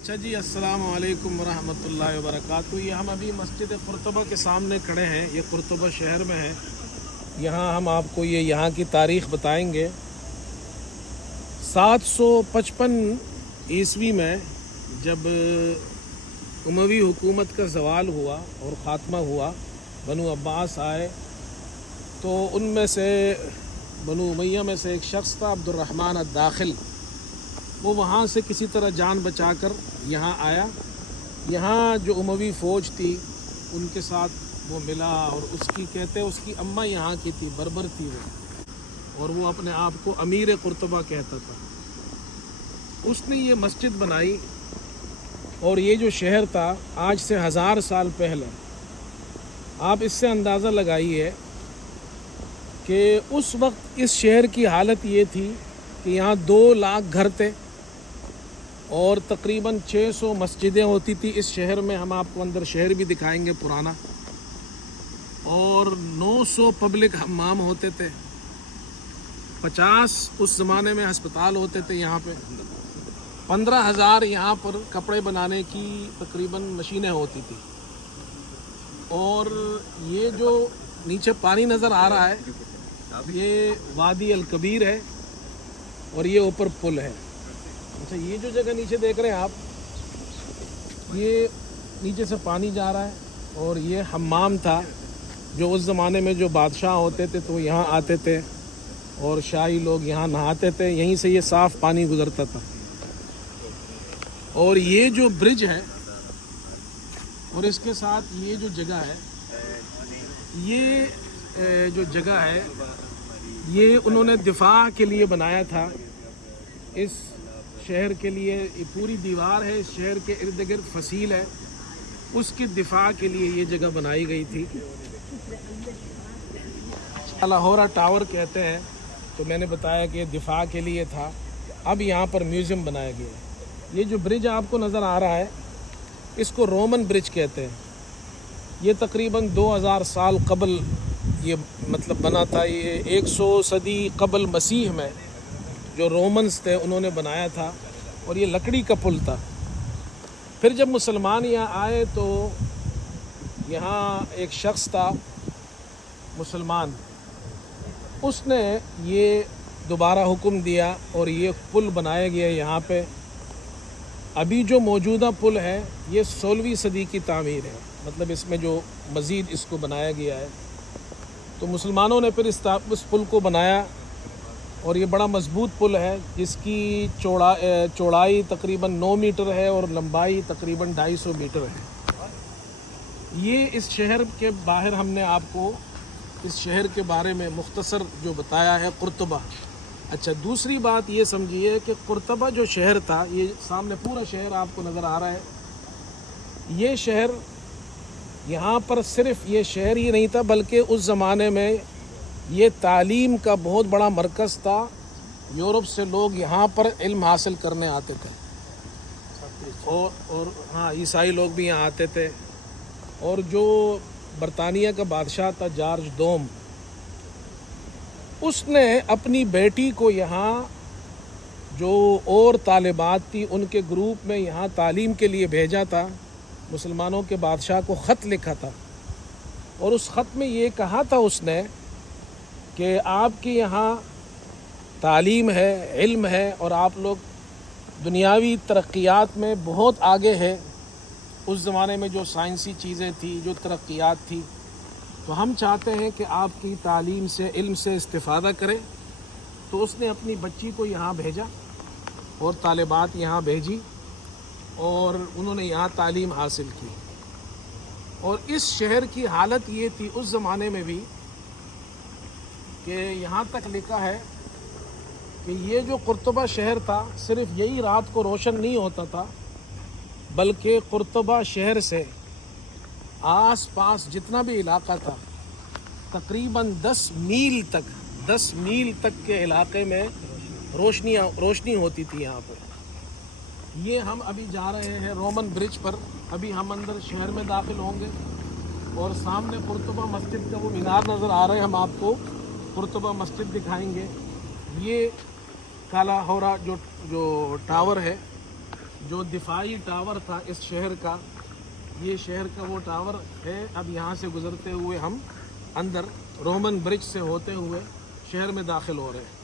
अच्छा जी, अस्सलाम वालेकुम वरहमतुल्लाहि वबरकातुहू। ये हम अभी मस्जिद कुर्तबा के सामने खड़े हैं। ये कुर्तबा शहर में है। यहाँ हम आपको यहाँ की तारीख़ बताएंगे। 755 ईस्वी में जब उमवी हुकूमत का ज़वाल हुआ और ख़ात्मा हुआ, बनु अब्बास आए, तो उनमें से बनु उमैया में से एक शख्स था अब्दुर्रहमान अद-दाखिल। वो वहाँ से किसी तरह जान बचाकर यहाँ आया। यहाँ जो उमवी फ़ौज थी उनके साथ वो मिला और उसकी कहते उसकी अम्मा यहाँ की थी, बर्बर थी वो, और वो अपने आप को अमीर कुर्तबा कहता था। उसने ये मस्जिद बनाई और ये जो शहर था आज से 1000 साल पहले, आप इससे अंदाज़ा लगाइए कि उस वक्त इस शहर की हालत ये थी कि यहाँ 2 लाख घर थे और तकरीबन 600 मस्जिदें होती थी इस शहर में। हम आपको अंदर शहर भी दिखाएंगे पुराना। और 900 पब्लिक हम्माम होते थे, 50 उस ज़माने में अस्पताल होते थे यहाँ पे, 15,000 यहाँ पर कपड़े बनाने की तकरीबन मशीनें होती थी। और ये जो नीचे पानी नज़र आ रहा है ये वादी अल कबीर है और ये ऊपर पुल है। अच्छा, ये जो जगह नीचे देख रहे हैं आप, ये नीचे से पानी जा रहा है और ये हम्माम था जो उस ज़माने में जो बादशाह होते थे तो यहाँ आते थे और शाही लोग यहाँ नहाते थे। यहीं से ये साफ़ पानी गुज़रता था। और ये जो ब्रिज है और इसके साथ ये जो जगह है, ये जो जगह है ये उन्होंने दिफा के लिए बनाया था। इस शहर के लिए ये पूरी दीवार है, इस शहर के इर्द गिर्द फसील है, उसके दिफा के लिए ये जगह बनाई गई थी। लाहौरा टावर कहते हैं, तो मैंने बताया कि दिफा के लिए था। अब यहाँ पर म्यूज़ियम बनाया गया है। ये जो ब्रिज आपको नज़र आ रहा है इसको रोमन ब्रिज कहते हैं। ये तकरीबन 2000 साल कबल ये मतलब बना था। ये 100 सदी कबल मसीह में जो रोमन्स थे उन्होंने बनाया था और ये लकड़ी का पुल था। फिर जब मुसलमान यहाँ आए तो यहाँ एक शख्स था मुसलमान, उसने ये दोबारा हुक्म दिया और ये पुल बनाया गया यहाँ पे। अभी जो मौजूदा पुल है ये 16वीं सदी की तामीर है, मतलब इसमें जो मज़ीद इसको बनाया गया है। तो मुसलमानों ने फिर इस पुल को बनाया और ये बड़ा मजबूत पुल है जिसकी चौड़ाई तकरीबन 9 मीटर है और लंबाई तकरीबन 250 मीटर है। ये इस शहर के बाहर हमने आपको इस शहर के बारे में मुख्तसर जो बताया है कुर्तबा। अच्छा, दूसरी बात ये समझिए कि कुर्तबा जो शहर था, ये सामने पूरा शहर आपको नज़र आ रहा है। ये शहर, यहाँ पर सिर्फ ये शहर ही नहीं था बल्कि उस ज़माने में ये तालीम का बहुत बड़ा मरकज़ था। यूरोप से लोग यहाँ पर इल्म हासिल करने आते थे और हाँ, ईसाई लोग भी यहाँ आते थे। और जो बरतानिया का बादशाह था जॉर्ज दोम, उसने अपनी बेटी को यहाँ जो और तालिबात थी उनके ग्रुप में यहाँ तालीम के लिए भेजा था। मुसलमानों के बादशाह को ख़त लिखा था और उस ख़त में ये कहा था उसने कि आपके यहाँ तालीम है, इल्म है और आप लोग दुनियावी तरक्यात में बहुत आगे है। उस ज़माने में जो साइंसी चीज़ें थी, जो तरक्यात थी, तो हम चाहते हैं कि आपकी तालीम से, इल्म से इस्तिफ़ादा करें। तो उसने अपनी बच्ची को यहाँ भेजा और तालिबात यहाँ भेजी और उन्होंने यहाँ तालीम हासिल की। और इस शहर की हालत ये थी उस ज़माने में भी कि यहाँ तक लिखा है कि ये जो कुर्तबा शहर था, सिर्फ यही रात को रोशन नहीं होता था बल्कि कुर्तबा शहर से आस पास जितना भी इलाका था तकरीबन 10 मील तक के इलाके में रोशनी होती थी यहाँ पर। ये हम अभी जा रहे हैं रोमन ब्रिज पर। अभी हम अंदर शहर में दाखिल होंगे और सामने कुर्तबा मस्जिद का वो मीनार नज़र आ रहे हैं। हम आपको कुर्तबा मस्जिद दिखाएंगे। ये काला होरा जो टावर है جو دفاعی ٹاور تھا اس شہر کا، یہ شہر کا وہ ٹاور ہے. اب یہاں سے گزرتے ہوئے ہم اندر رومن برج سے ہوتے ہوئے شہر میں داخل ہو رہے ہیں.